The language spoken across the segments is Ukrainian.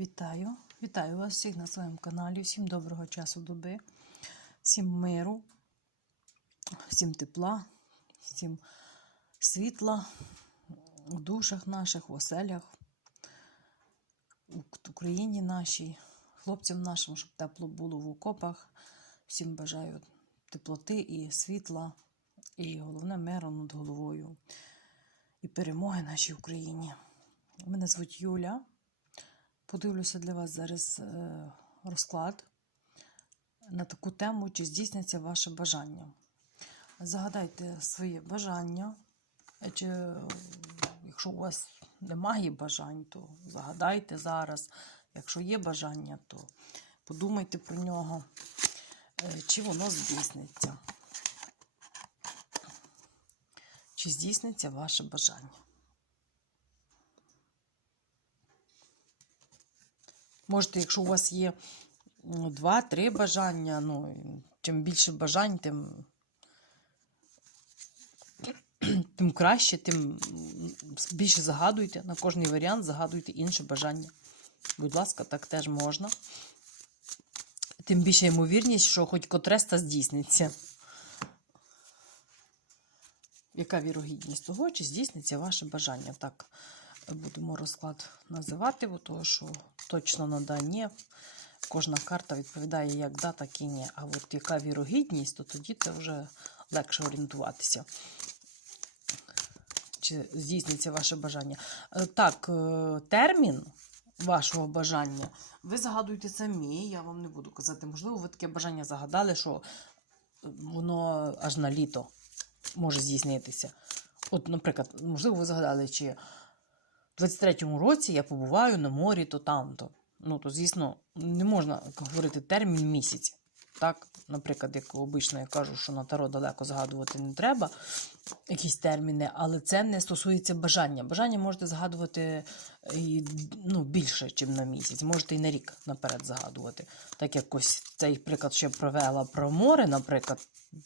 Вітаю! Вітаю вас всіх на своєму каналі. Всім доброго часу доби, всім миру, всім тепла, всім світла у душах наших, в оселях, у Україні нашій, хлопцям нашим, щоб тепло було в окопах. Всім бажаю теплоти і світла, і головне миру над головою, і перемоги нашій Україні. Мене звуть Юля. Подивлюся для вас зараз е, розклад на таку тему, чи здійсняться ваше бажання. Загадайте своє бажання, Е, чи е, якщо у вас немає бажань, то загадайте зараз. Якщо є бажання, то подумайте про нього, чи воно здійсниться. Чи здійсниться ваше бажання? Можете, якщо у вас є ну, два-три бажання, ну, чим більше бажань, тим, тим краще, тим більше загадуйте. На кожний варіант загадуйте інше бажання. Будь ласка, так теж можна. Тим більше ймовірність, що хоч котреста здійсниться. Яка вірогідність того, чи здійсниться ваше бажання? Так, будемо розклад називати, бо того, що точно на да, ні. Кожна карта відповідає як да, так і ні. А от яка вірогідність, то тоді це вже легше орієнтуватися. Чи здійсниться ваше бажання? Е, Так, е, термін вашого бажання ви загадуєте самі. Я вам не буду казати. Можливо, ви таке бажання загадали, що воно аж на літо може здійснитися. От, наприклад, можливо, ви загадали, чи в 23-му році я побуваю на морі, то там-то. Ну, то, звісно, не можна говорити термін місяць. Так, наприклад, як обично я кажу, що на таро далеко згадувати не треба якісь терміни, але це не стосується бажання. Бажання можете згадувати і, ну, більше, ніж на місяць. Можете і на рік наперед згадувати. Так як ось цей приклад ще провела про море, наприклад,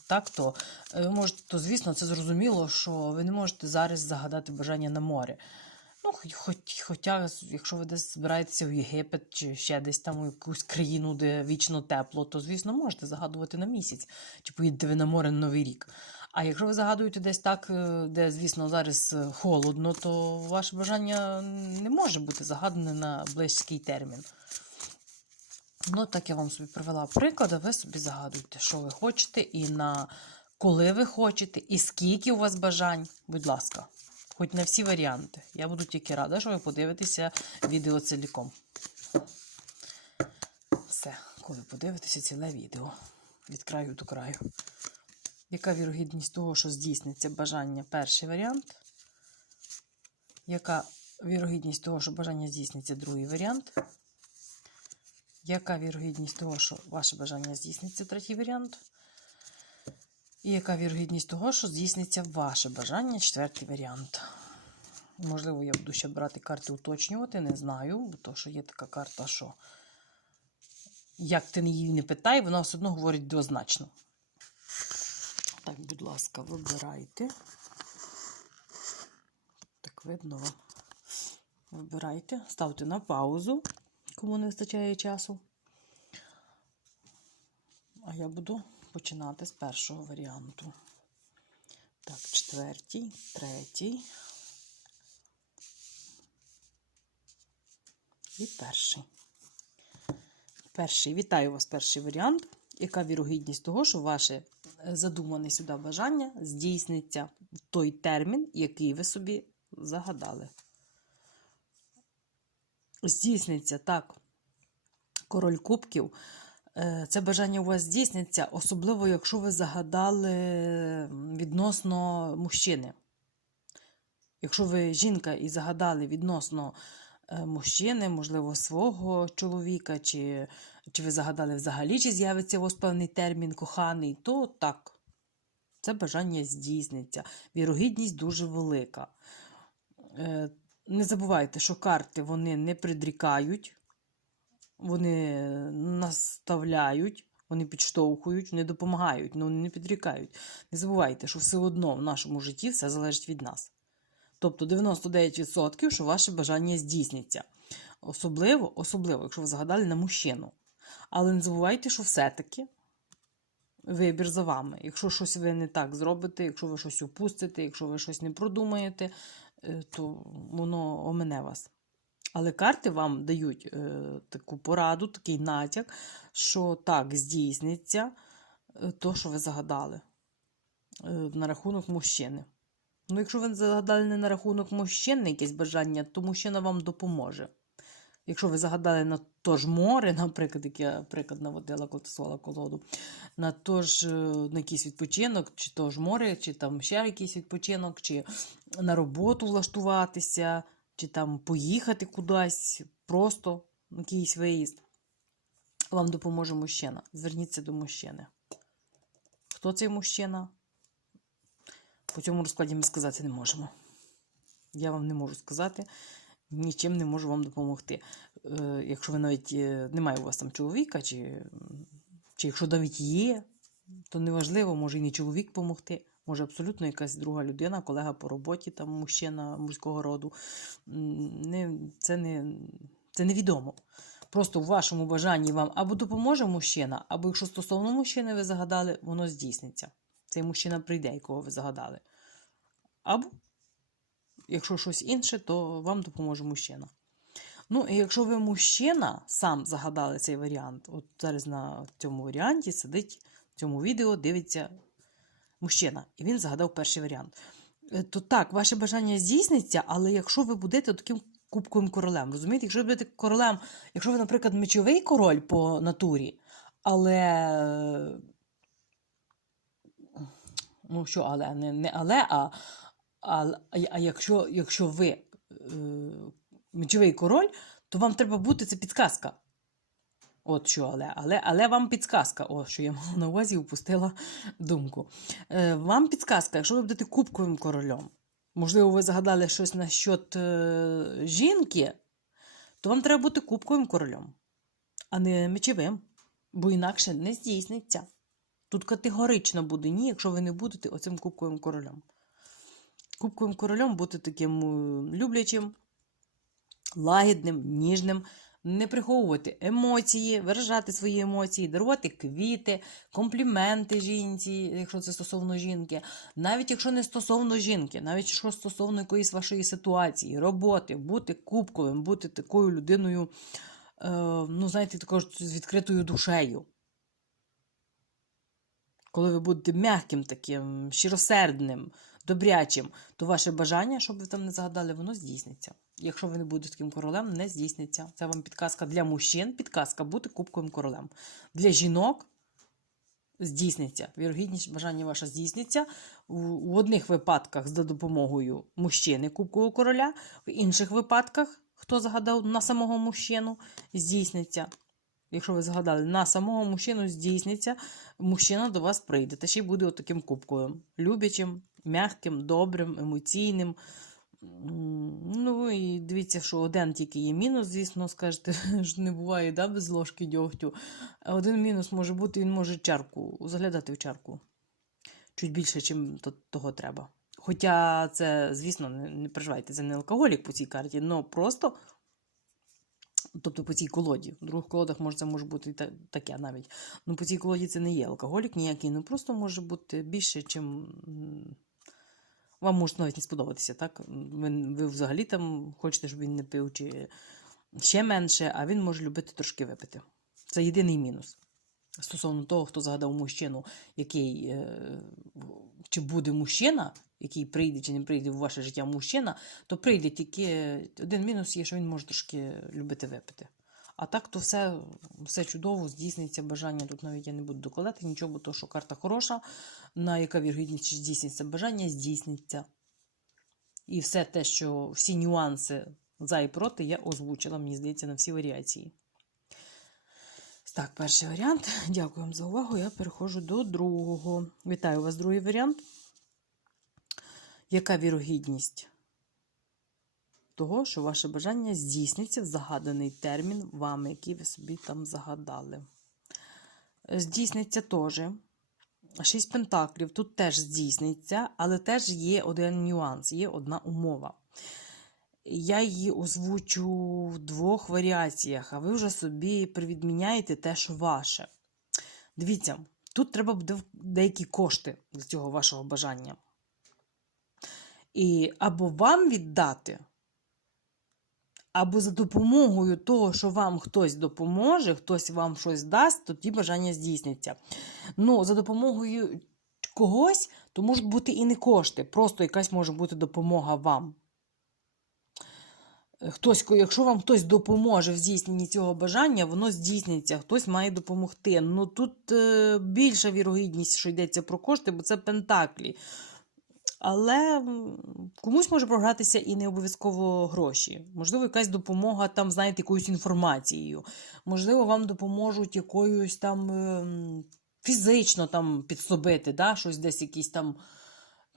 так, то ви можете, то, звісно, це зрозуміло, що ви не можете зараз загадати бажання на море. Ну, хоч, хоча, якщо ви десь збираєтеся в Єгипет чи ще десь там у якусь країну, де вічно тепло, то, звісно, можете загадувати на місяць, чи поїдете ви на море на Новий рік. А якщо ви загадуєте десь так, е, де, звісно, зараз е, холодно, то ваше бажання не може бути загадане на близький термін. Ну, так я вам собі привела приклад, а ви собі загадуєте, що ви хочете, і на коли ви хочете, і скільки у вас бажань, будь ласка. Хоч на всі варіанти. Я буду тільки рада, що ви подивитеся відео ціліком. Все, коли подивитеся ціле відео від краю до краю. Яка вірогідність того, що здійсниться бажання перший варіант? Яка вірогідність того, що бажання здійсниться другий варіант? Яка вірогідність того, що ваше бажання здійсниться третій варіант? І яка вірогідність того, що здійсниться ваше бажання, четвертий варіант. Можливо, я буду ще брати карти уточнювати, не знаю, бо то, що є така карта, що як ти її не питай, вона все одно говорить двозначно. Так, будь ласка, вибирайте. Так, видно вам. Вибирайте, ставте на паузу, кому не вистачає часу. А я буду починати з першого варіанту. Так, четвертій, третій. І перший. Перший. Вітаю вас, перший варіант. Яка вірогідність того, що ваше задумане сюди бажання здійсниться той термін, який ви собі загадали? Здійсниться так. Король кубків. Це бажання у вас здійсниться, особливо, якщо ви загадали відносно мужчини. Якщо ви жінка і загадали відносно мужчини, можливо, свого чоловіка, чи, чи ви загадали взагалі, чи з'явиться у вас певний термін коханий, то так, це бажання здійсниться. Вірогідність дуже велика. Не забувайте, що карти вони не придрікають. Вони наставляють, вони підштовхують, вони допомагають, але вони не підрікають. Не забувайте, що все одно в нашому житті все залежить від нас. Тобто 99%, що ваше бажання здійсняться. особливо, особливо, якщо ви загадали на мужчину. Але не забувайте, що все-таки вибір за вами. Якщо щось ви не так зробите, якщо ви щось упустите, якщо ви щось не продумаєте, е, то воно омене вас. Але карти вам дають е, таку пораду, такий натяк, що так здійсниться е, то, що ви загадали е, на рахунок мужчини. Ну, якщо ви загадали не на рахунок мужчини якесь бажання, то мужчина вам допоможе. Якщо ви загадали на то ж море, наприклад, як я приклад наводила, коли тасувала колоду, на то ж е, на якийсь відпочинок, чи то ж море, чи там ще якийсь відпочинок, чи на роботу влаштуватися, чи там поїхати кудись, просто якийсь виїзд, вам допоможе мужчина. Зверніться до мужчини. Хто цей мужчина? По цьому розкладі ми сказати не можемо. Я вам не можу сказати, нічим не можу вам допомогти. Е, якщо ви навіть е, немає у вас там чоловіка, чи, чи якщо навіть є, то неважливо, може і не чоловік допомогти. Може, абсолютно якась друга людина, колега по роботі, там мужчина мужського роду. Не, це, не, це невідомо. Просто в вашому бажанні вам або допоможе мужчина, або якщо стосовно мужчини ви загадали, воно здійсниться. Цей мужчина прийде, якого ви загадали. Або, якщо щось інше, то вам допоможе мужчина. Ну, і якщо ви мужчина, сам загадали цей варіант, от зараз на цьому варіанті сидить в цьому відео, дивиться мужчина, і він загадав перший варіант. Е, То так, ваше бажання здійсниться, але якщо ви будете таким кубковим королем, розумієте, якщо ви будете королем, якщо ви, наприклад, мечовий король по натурі, але. Ну, що, але, не, не але, а, а, а якщо, якщо ви е, мечовий король, то вам треба бути це підказка. От що, але, але, але вам підказка. О, що я мала на увазі, і упустила думку. Е, вам підказка, якщо ви будете кубковим королем, можливо, ви загадали щось насчет е, жінки, то вам треба бути кубковим королем, а не мечовим, бо інакше не здійсниться. Тут категорично буде ні, якщо ви не будете оцим кубковим королем. Кубковим королем бути таким е, люблячим, лагідним, ніжним, не приховувати емоції, виражати свої емоції, дарувати квіти, компліменти жінці, якщо це стосовно жінки, навіть якщо не стосовно жінки, навіть якщо стосовно якоїсь вашої ситуації, роботи, бути кубковим, бути такою людиною, е, ну, знаєте, також з відкритою душею. Коли ви будете м'яким таким, щиросердним, добрячим, то ваше бажання, щоб ви там не загадали, воно здійсниться. Якщо ви не будете таким королем, не здійсниться. Це вам підказка для мужчин, підказка бути кубковим королем. Для жінок здійсниться. Вірогідність бажання ваше здійсниться. У, одних випадках за допомогою мужчини кубкового короля, в інших випадках, хто загадав на самого мужчину, здійсниться. Якщо ви згадали на самого мужчину, здійсниться, мужчина до вас прийде. Та ще й буде таким кубковим, любячим, м'яким, добрим, емоційним. Ну і дивіться, що один тільки є мінус, звісно, скажете, що не буває да, без ложки дьогтю. Один мінус може бути, він може чарку, заглядати в чарку. Чуть більше, ніж того треба. Хоча це, звісно, не переживайте, це не алкоголік по цій карті, але просто Тобто по цій колоді. В других колодах може це може бути і таке навіть. Ну по цій колоді це не є алкоголік ніякий, ну просто може бути більше, чим. Вам може навіть не сподобатися, так? Ви, ви взагалі там хочете, щоб він не пив, чи ще менше, а він може любити трошки випити. Це єдиний мінус. Стосовно того, хто загадав мужчину, який е, чи буде мужчина, який прийде чи не прийде в ваше життя мужчина, то прийде тільки один мінус є, що він може трошки любити випити. А так то все, все чудово, здійсниться бажання. Тут навіть я не буду докладати нічого, бо то, що карта хороша, на яка вірогідність здійсниться бажання, здійсниться. І все те, що всі нюанси за і проти, я озвучила, мені здається, на всі варіації. Так, перший варіант. Дякую вам за увагу. Я переходжу до другого. Вітаю вас, другий варіант. Яка вірогідність того, що ваше бажання здійсниться в загаданий термін вами, який ви собі там загадали? Здійсниться теж. Шість пентаклів тут теж здійсниться, але теж є один нюанс, є одна умова. я її озвучу в двох варіаціях, а ви вже собі привідміняєте те, що ваше. Дивіться, тут треба буде деякі кошти з цього вашого бажання. І або вам віддати, або за допомогою того, що вам хтось допоможе, хтось вам щось дасть, то ті бажання здійсняться. Ну, за допомогою когось, то можуть бути і не кошти, просто якась може бути допомога вам. Хтось, якщо вам хтось допоможе в здійсненні цього бажання, воно здійсниться, хтось має допомогти. Ну тут е, більша вірогідність, що йдеться про кошти, бо це пентаклі. Але комусь може програтися і не обов'язково гроші. Можливо, якась допомога там, знаєте, якоюсь інформацією. Можливо, вам допоможуть якоюсь там ем, фізично там підсобити, да? щось десь якісь там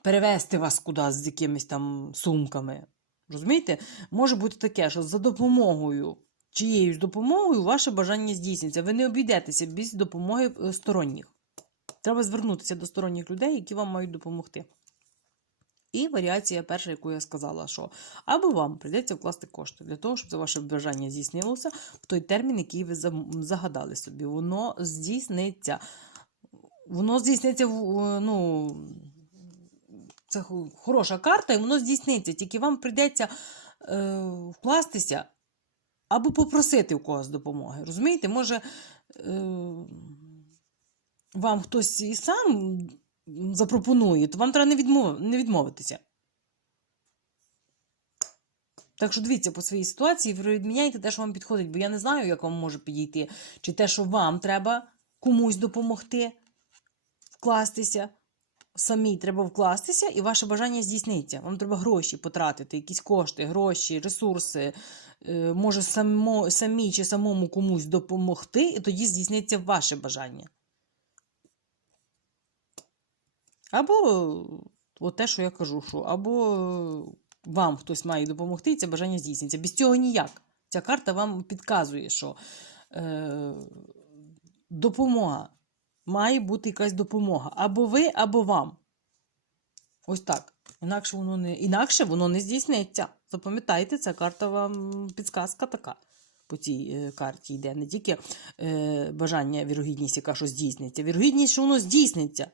перевести вас кудись з якимись там сумками. Розумієте? Може бути таке, що за допомогою, чиєюсь допомогою ваше бажання здійсниться. Ви не обійдетеся без допомоги е, сторонніх. Треба звернутися до сторонніх людей, які вам мають допомогти. І варіація перша, яку я сказала, що або вам прийдеться вкласти кошти для того, щоб це ваше бажання здійснилося в той термін, який ви загадали собі. Воно здійсниться. Воно здійсниться ну, це хороша карта, і воно здійсниться. Тільки вам прийдеться е, вкластися або попросити у когось допомоги. Розумієте, може е, вам хтось і сам запропонує, то вам треба не, відмов... не відмовитися. Так що дивіться по своїй ситуації, ви відміняйте те, що вам підходить, бо я не знаю, як вам може підійти, чи те, що вам треба комусь допомогти вкластися. Самі треба вкластися, і ваше бажання здійсниться. Вам треба гроші потратити, якісь кошти, гроші, ресурси. Е, може, само, самі чи самому комусь допомогти, і тоді здійсниться ваше бажання. Або от те, що я кажу, що або вам хтось має допомогти, і це бажання здійсниться. Без цього ніяк. Ця карта вам підказує, що е, допомога. Має бути якась допомога. Або ви, або вам. Ось так. Інакше воно не, інакше воно не здійсниться. Запам'ятайте, ця карта вам підсказка така. По цій е, карті йде не тільки е, бажання, вірогідність, яка що здійсниться. Вірогідність, що воно здійсниться.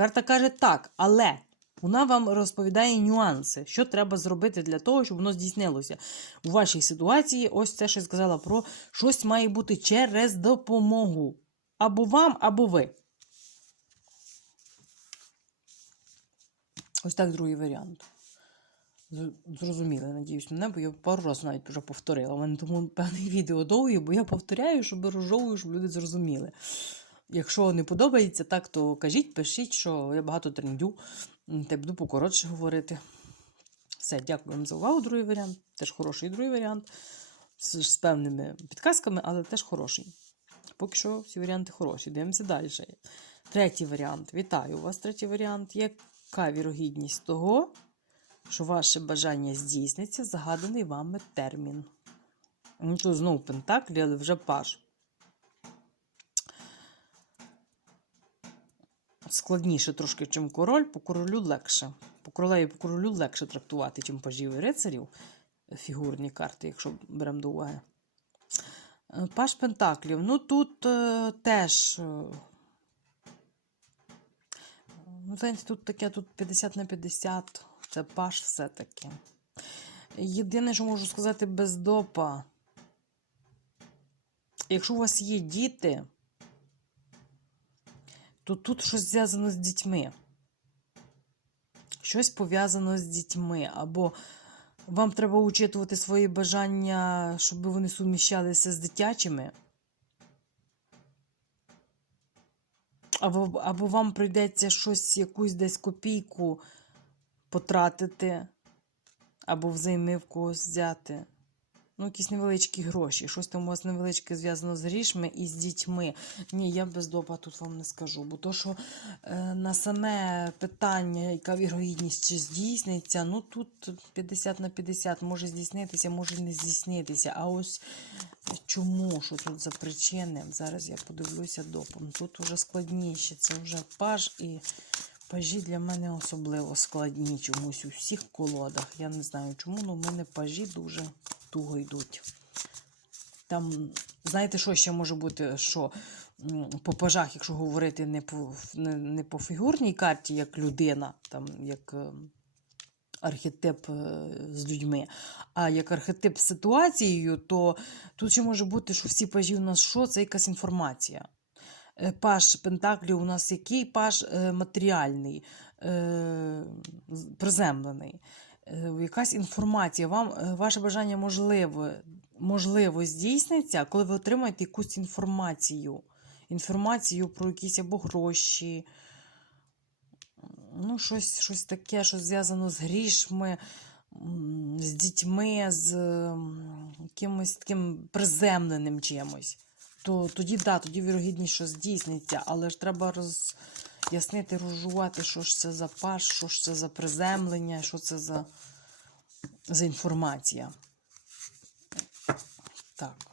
Карта каже так, але вона вам розповідає нюанси, що треба зробити для того, щоб воно здійснилося. У вашій ситуації, ось це, я сказала про щось має бути через допомогу. Або вам, або ви. Ось так другий варіант. Зрозуміли, надіюсь, мене, бо я пару разів навіть вже повторила. У мене тому певне відео довге, бо я повторяю, щоб розжовую, щоб люди зрозуміли. Якщо не подобається так, то кажіть, пишіть, що я багато трендю, та буду покоротше говорити. Все, дякую вам за увагу. Другий варіант. Теж хороший другий варіант. З, з певними підказками, але теж хороший. Поки що всі варіанти хороші. Дивимося далі. Третій варіант. Вітаю у вас третій варіант. Яка вірогідність того, що ваше бажання здійсниться, загаданий вами термін? Ну, знову Пентаклі, але вже паж. Складніше трошки, чим король, по королю легше. По королеві по королю легше трактувати, чим пажів і рицарів. Фігурні карти, якщо беремо до уваги. Е, Паш Пентаклів. Ну тут е, теж. е, Ну, знаєте, тут таке тут 50 на 50. Це паш все-таки. Єдине, що можу сказати без допа. Якщо у вас є діти, то тут щось зв'язано з дітьми. Щось пов'язано з дітьми. Або вам треба учитувати свої бажання, щоб вони суміщалися з дитячими. Або, або вам прийдеться щось, якусь десь копійку потратити, або взайми в когось взяти. Ну, якісь невеличкі гроші. Щось там у вас невеличке зв'язано з грішми і з дітьми. Ні, я без допа тут вам не скажу. Бо то, що е, на саме питання, яка вірогідність чи здійсниться, ну тут 50 на 50 може здійснитися, може не здійснитися. А ось чому, що тут за причини? Зараз я подивлюся допом. Тут вже складніше. Це вже паж і Пажі для мене особливо складні чомусь у всіх колодах. Я не знаю чому, але в мене пажі дуже туго йдуть. Там, знаєте, що ще може бути? Що по пажах, якщо говорити не по, не, не по фігурній карті, як людина, там, як е, архетип е, з людьми, а як архетип з ситуацією, то тут ще може бути, що всі пажі у нас що? Це якась інформація. Е, Паш Пентаклів у нас який паш е, матеріальний, приземлений. Е, якась інформація. Вам е, ваше бажання можливо, можливо здійсниться, коли ви отримаєте якусь інформацію. Інформацію про якісь або гроші, ну, щось, щось таке, що зв'язано з грішми, з дітьми, з якимось таким приземленим чимось. То тоді, да, тоді вірогідність, що здійсниться, але ж треба роз'яснити, розжувати, що ж це за паш, що ж це за приземлення, що це за, за інформація. Так.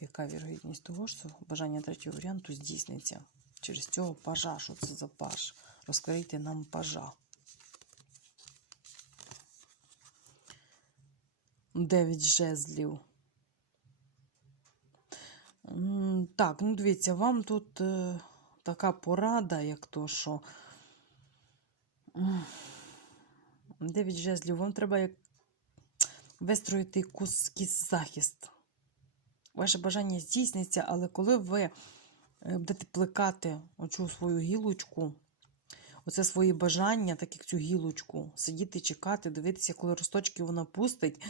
Яка вірогідність того, що бажання третього варіанту здійсниться? Через цього пажа. Що це за паж? Розкрийте нам пажа. Дев'ять жезлів. Так, ну дивіться, вам тут е, така порада, як то, що. Дев'ять жезлів, вам треба як вистроїти якийсь захист. Ваше бажання здійсниться, але коли ви е, будете плекати оцю свою гілочку, оце свої бажання, так як цю гілочку, сидіти, чекати, дивитися, коли росточки вона пустить.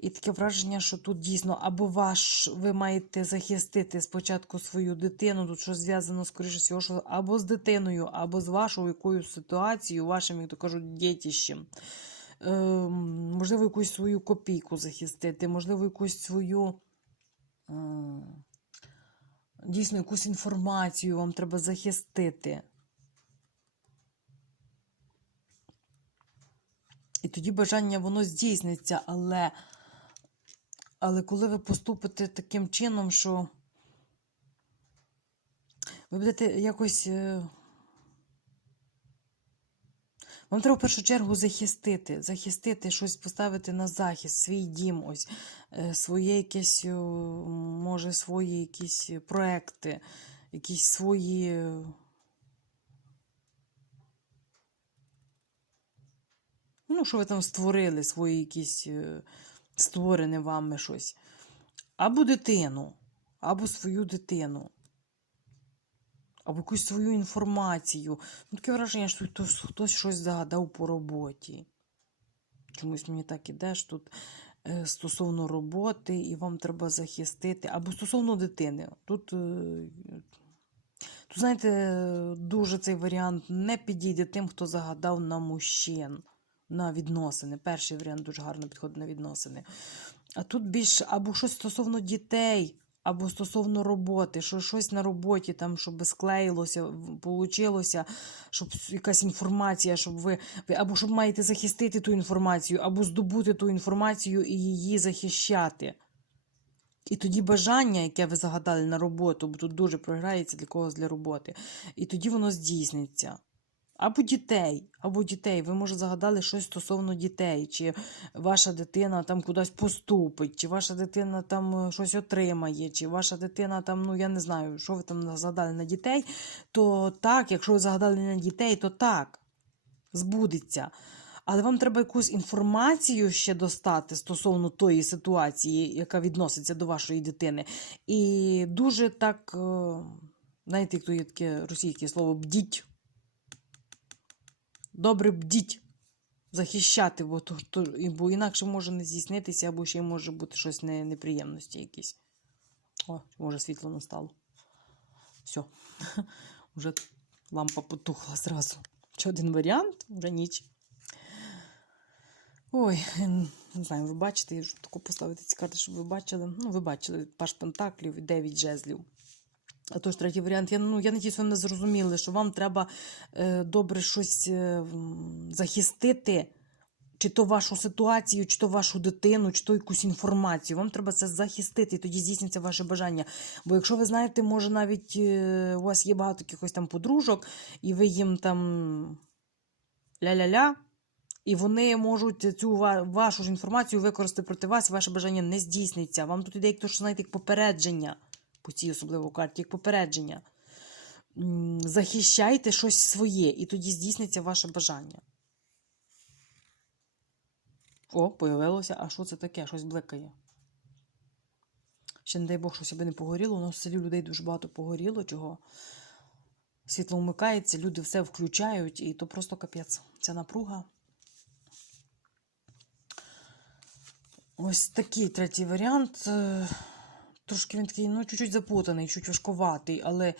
І таке враження, що тут дійсно або ваш, ви маєте захистити спочатку свою дитину, тут що зв'язано, скоріше всього, що або з дитиною, або з вашою якоюсь ситуацією, вашим, як то кажуть, дітищем. Е, можливо, якусь свою копійку захистити, можливо, якусь свою. м, Дійсно, якусь інформацію вам треба захистити. І тоді бажання воно здійсниться, але, але коли ви поступите таким чином, що ви будете якось. е, Вам треба в першу чергу захистити, захистити щось поставити на захист, свій дім, ось е, своє якесь, е, може, свої якісь проекти, якісь свої. Ну, що ви там створили, свої якісь створене вами щось. Або дитину, або свою дитину, або якусь свою інформацію. Ну, таке враження, що хтось, хтось щось загадав по роботі. Чомусь мені так іде, що тут е, стосовно роботи, і вам треба захистити, або стосовно дитини. Тут, е, тут знаєте, дуже цей варіант не підійде тим, хто загадав на мужчин на відносини. Перший варіант дуже гарно підходить на відносини. А тут більше або щось стосовно дітей, або стосовно роботи, що щось на роботі, там, щоб склеїлося, получилося, щоб якась інформація, щоб ви або щоб маєте захистити ту інформацію, або здобути ту інформацію і її захищати. І тоді бажання, яке ви загадали на роботу, бо тут дуже програється для когось для роботи, і тоді воно здійсниться. Або дітей, або дітей. Ви, може, загадали щось стосовно дітей, чи ваша дитина там кудись поступить, чи ваша дитина там е, щось отримає, чи ваша дитина там, ну я не знаю, що ви там загадали на дітей, то так, якщо ви загадали на дітей, то так, збудеться. Але вам треба якусь інформацію ще достати стосовно тої ситуації, яка відноситься до вашої дитини. І дуже так, е, знаєте, як то є таке російське слово бдіть. Добре бдіть, захищати, бо, то, то, бо інакше може не здійснитися, або ще й може бути щось не, неприємності якісь. О, може світло настало. Все. Вже лампа потухла зразу. Ще один варіант, вже ніч. Ой, не знаю, ви бачите, я ж таку поставити ці щоб ви бачили. Ну, ви бачили паш пентаклів і 9 жезлів. Тож третій варіант. Я, ну, я надіюсь, ви не зрозуміли, що вам треба е, добре щось е, захистити чи то вашу ситуацію, чи то вашу дитину, чи то якусь інформацію. Вам треба це захистити, і тоді здійсниться ваше бажання. Бо якщо ви знаєте, може навіть е, у вас є багато якихось там подружок, і ви їм там ля-ля-ля, і вони можуть цю вашу ж інформацію використати проти вас, і ваше бажання не здійсниться. Вам тут іде як то, що знаєте, як попередження по цій особливо карті, як попередження. Захищайте щось своє, і тоді здійсниться ваше бажання. О, появилося. А що це таке? Щось блекає. Ще не дай Бог, щось аби не погоріло. У нас в селі людей дуже багато погоріло, чого світло вмикається, люди все включають, і то просто капець. Ця напруга. Ось такий третій варіант. Трошки він такий, ну, чуть-чуть запутаний, чуть важкуватий, але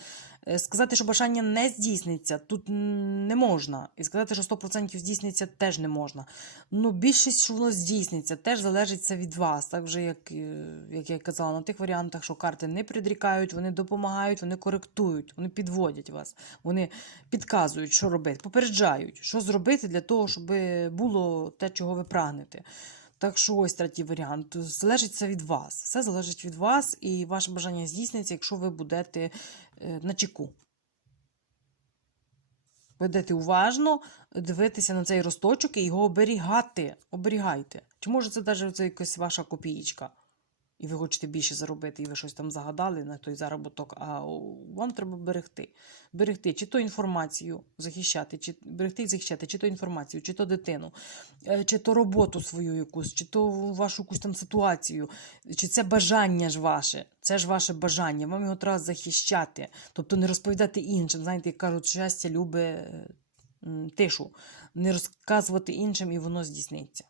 е, сказати, що бажання не здійсниться, тут не можна. І сказати, що 100% здійсниться, теж не можна. Ну, більшість, що воно здійсниться, теж залежить від вас. Так же, як, е, як я казала, на тих варіантах, що карти не предрікають, вони допомагають, вони коректують, вони підводять вас, вони підказують, що робити, попереджають, що зробити для того, щоб було те, чого ви прагнете. Так що ось третій варіант. Залежить це від вас. Все залежить від вас, і ваше бажання здійсниться, якщо ви будете е, на чеку. Будете уважно дивитися на цей росточок і його оберігати. Оберігайте. Чи може це навіть це якась ваша копієчка? І ви хочете більше заробити, і ви щось там загадали на той заробіток, а вам треба берегти. Берегти чи то інформацію захищати, чи берегти і захищати, чи то інформацію, чи то дитину, е, чи то роботу свою якусь, чи то вашу якусь там ситуацію, чи це бажання ж ваше, це ж ваше бажання, вам його треба захищати. Тобто не розповідати іншим. Знаєте, як кажуть, щастя любить е, тишу, не розказувати іншим, і воно здійсниться.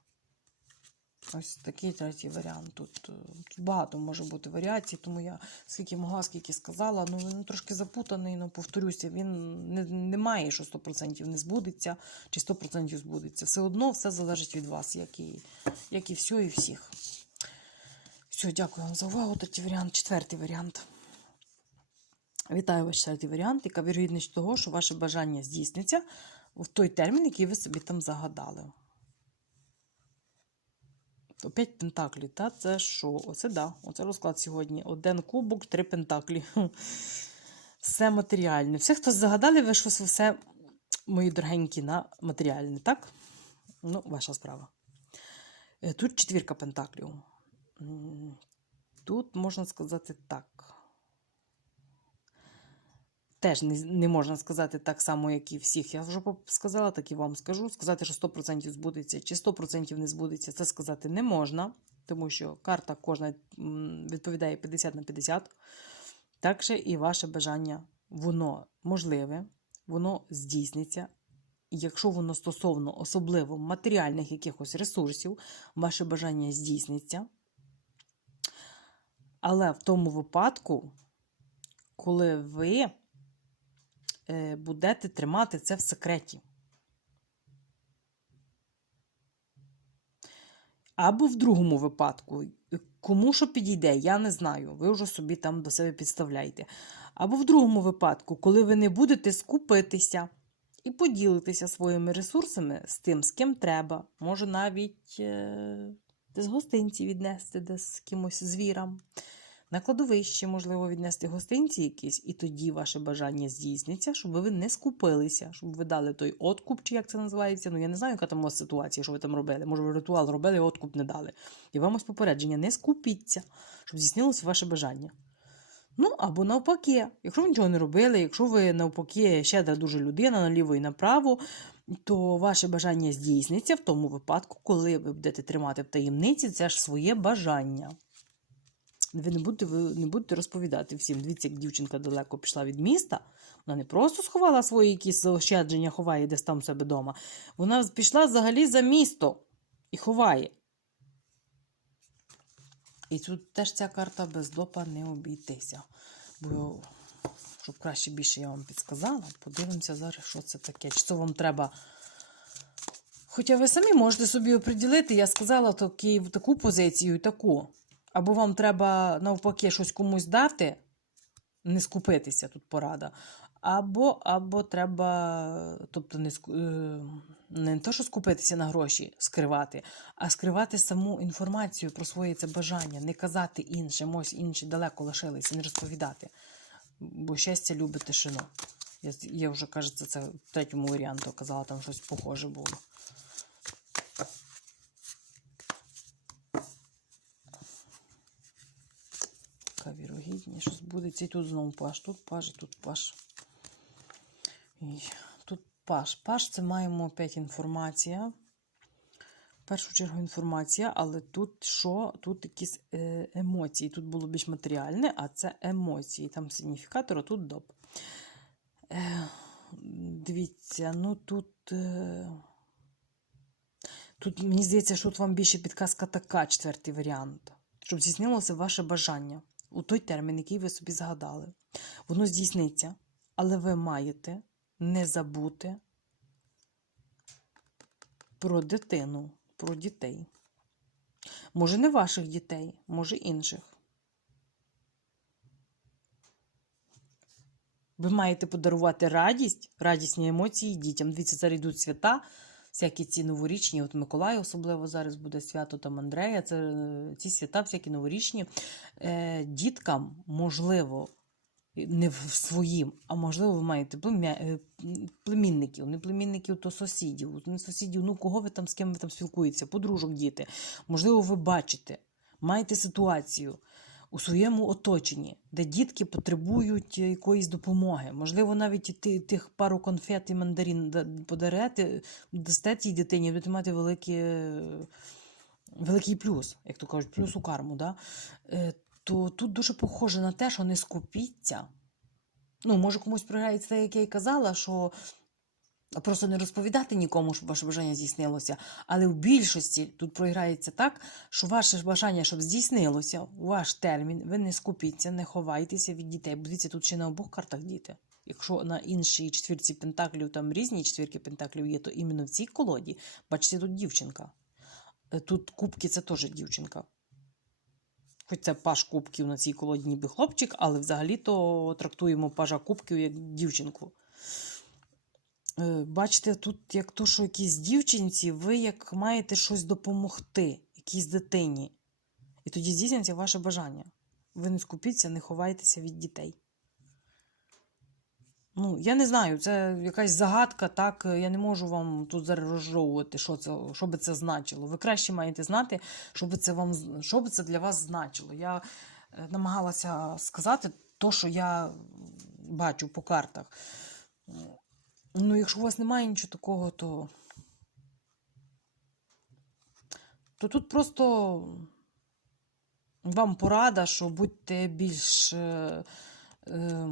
Ось такий третій варіант. Тут, е, тут багато може бути варіацій, тому я скільки могла, скільки сказала. Ну він трошки запутаний, ну повторюся, він не, не має, що 100% не збудеться, чи 100% збудеться. Все одно все залежить від вас, як і, як і все, і всіх. Все, дякую вам за увагу. Третій варіант, четвертий варіант. Вітаю вас, четвертий варіант. Яка вірогідність того, що ваше бажання здійсниться в той термін, який ви собі там загадали. Опять пентаклі, та це що? Оце да, оце розклад сьогодні. Один кубок, три пентаклі. Все матеріальне. Все, хто загадали, ви щось все, мої дорогенькі, на матеріальне, так? Ну, ваша справа. Е, Тут четвірка пентаклів. Тут можна сказати так. Теж не, не можна сказати так само, як і всіх. Я вже сказала, так і вам скажу. Сказати, що 100% збудеться чи 100% не збудеться, це сказати не можна, тому що карта кожна відповідає 50 на 50. Так же і ваше бажання, воно можливе, воно здійсниться. Якщо воно стосовно особливо матеріальних якихось ресурсів, ваше бажання здійсниться. Але в тому випадку, коли ви будете тримати це в секреті. Або в другому випадку, кому що підійде, я не знаю. Ви вже собі там до себе підставляєте. Або в другому випадку, коли ви не будете скупитися і поділитися своїми ресурсами з тим, з ким треба. Може навіть е, десь гостинці віднести десь кимось звірам. На кладовище, можливо, віднести гостинці якісь, і тоді ваше бажання здійсниться, щоб ви не скупилися, щоб ви дали той откуп, чи як це називається. Ну, я не знаю, яка там у вас ситуація, що ви там робили. Може, ви ритуал робили, откуп не дали. І вам ось попередження, не скупіться, щоб здійснилося ваше бажання. Ну, або навпаки, якщо ви нічого не робили, якщо ви навпаки щедра дуже людина наліво і направо, то ваше бажання здійсниться в тому випадку, коли ви будете тримати в таємниці це ж своє бажання. Ви не будете, ви не будете розповідати всім. Дивіться, як дівчинка далеко пішла від міста. Вона не просто сховала свої якісь заощадження, ховає десь там себе вдома. Вона пішла взагалі за місто і ховає. І тут теж ця карта без допа не обійтися. Бо, щоб краще більше я вам підсказала, подивимося зараз, що це таке. Чи це вам треба. Хоча ви самі можете собі оприділити, я сказала такі, таку позицію і таку. Або вам треба навпаки щось комусь дати, не скупитися тут порада. Або, або треба, тобто не, е, не то, що скупитися на гроші, скривати, а скривати саму інформацію про своє це бажання, не казати іншим, ось інші далеко лишилися, не розповідати. Бо щастя любить тишину. Я, я вже, кажеться, це в третьому варіанту казала, там щось похоже було. Яка вірогідність, щось буде. І тут знову паш, тут паш, і тут паш. І тут паш. Паш це маємо опять інформація. В першу чергу інформація, але тут що? Тут якісь е, емоції. Тут було більш матеріальне, а це емоції. Там сигніфікатор, а тут доп. Е, дивіться, ну тут. Е, тут мені здається, що тут вам більше підказка така, четвертий варіант. Щоб здійснилося ваше бажання у той термін, який ви собі згадали. Воно здійсниться, але ви маєте не забути про дитину, про дітей. Може, не ваших дітей, може інших. Ви маєте подарувати радість, радісні емоції дітям. Дивіться, зараз йдуть свята, всякі ці новорічні, от Миколай особливо зараз буде свято там Андрея. Це е, ці свята, всякі новорічні. Е, діткам, можливо, не в своїм, а можливо, ви маєте е, племінників, не племінників, то сусідів. Не сусідів, ну кого ви там з ким ви там спілкуєтеся, подружок діти. Можливо, ви бачите, маєте ситуацію у своєму оточенні, де дітки потребують якоїсь допомоги. Можливо, навіть і ти, тих пару конфет і мандарин да- подарете, дасте цій дитині, будете мати великі, великий плюс, як то кажуть, плюс у карму. Да? Е, То тут дуже похоже на те, що не скупіться. Ну, може, комусь проявляється те, як я й казала, що просто не розповідати нікому, щоб ваше бажання здійснилося. Але в більшості тут програється так, що ваше бажання, щоб здійснилося, ваш термін, ви не скупіться, не ховайтеся від дітей. Дивіться, тут ще на обох картах діти. Якщо на іншій четвірці пентаклів там різні четвірки пентаклів є, то іменно в цій колоді, бачите, тут дівчинка. Е, Тут кубки це теж дівчинка. Хоч це паш кубків на цій колоді ніби хлопчик, але взагалі-то трактуємо пажа кубків як дівчинку. Е, Бачите, тут як то, що якійсь дівчинці, ви як маєте щось допомогти, якійсь дитині. І тоді здійснюється ваше бажання. Ви не скупіться, не ховайтеся від дітей. Ну, я не знаю, це якась загадка, так. Я не можу вам тут зараз що це, що би це значило. Ви краще маєте знати, що би це вам що би це для вас значило. Я е, намагалася сказати то, що я бачу по картах. Ну, якщо у вас немає нічого такого, то. То тут просто вам порада, що будьте більш. е, е,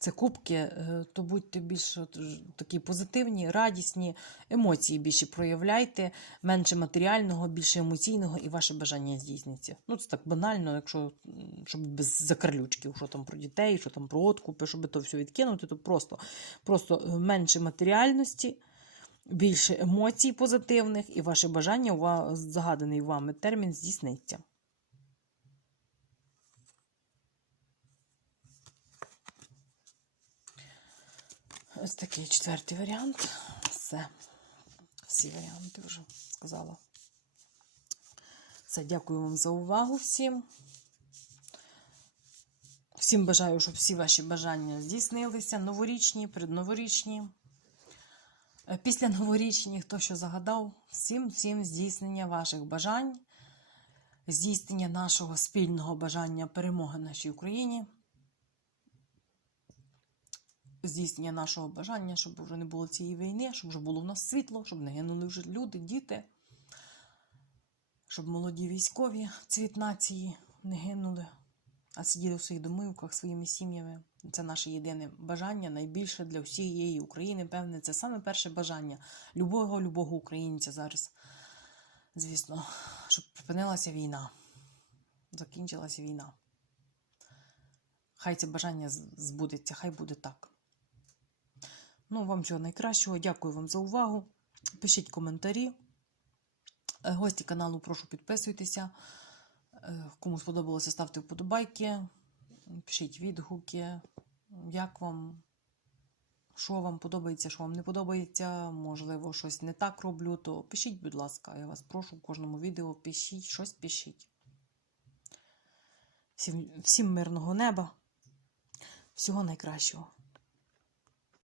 Це кубки, е, то будьте більш такі позитивні, радісні, емоції більше проявляйте, менше матеріального, більше емоційного, і ваше бажання здійсниться. Ну, це так банально, якщо щоб без закарлючків, що там про дітей, що там про откупи, щоб то все відкинути, то просто, просто е, менше матеріальності, більше емоцій позитивних, і ваше бажання, загаданий вами термін здійсниться. Ось такий четвертий варіант. Все. Всі варіанти вже сказала. Все, дякую вам за увагу всім. Всім бажаю, щоб всі ваші бажання здійснилися. Новорічні, предноворічні. Е, Після новорічні, хто що загадав, всім всім здійснення ваших бажань, здійснення нашого спільного бажання перемоги нашій Україні здійснення нашого бажання, щоб вже не було цієї війни, щоб вже було в нас світло, щоб не гинули вже люди, діти, щоб молоді військові, цвіт нації не гинули, а сиділи в своїх домівках своїми сім'ями. Це наше єдине бажання, найбільше для всієї України. Певне, це саме перше бажання любого любого українця зараз. Звісно, щоб припинилася війна, закінчилася війна. Хай це бажання збудеться, хай буде так. Ну, вам всього найкращого. Дякую вам за увагу. Пишіть коментарі. Е, Гості каналу прошу підписуйтеся. Е, Кому сподобалося, ставте вподобайки. Пишіть відгуки. Як вам? що вам подобається, що вам не подобається, можливо, щось не так роблю, то пишіть, будь ласка, я вас прошу в кожному відео пишіть, щось пишіть. Всім, всім мирного неба, всього найкращого.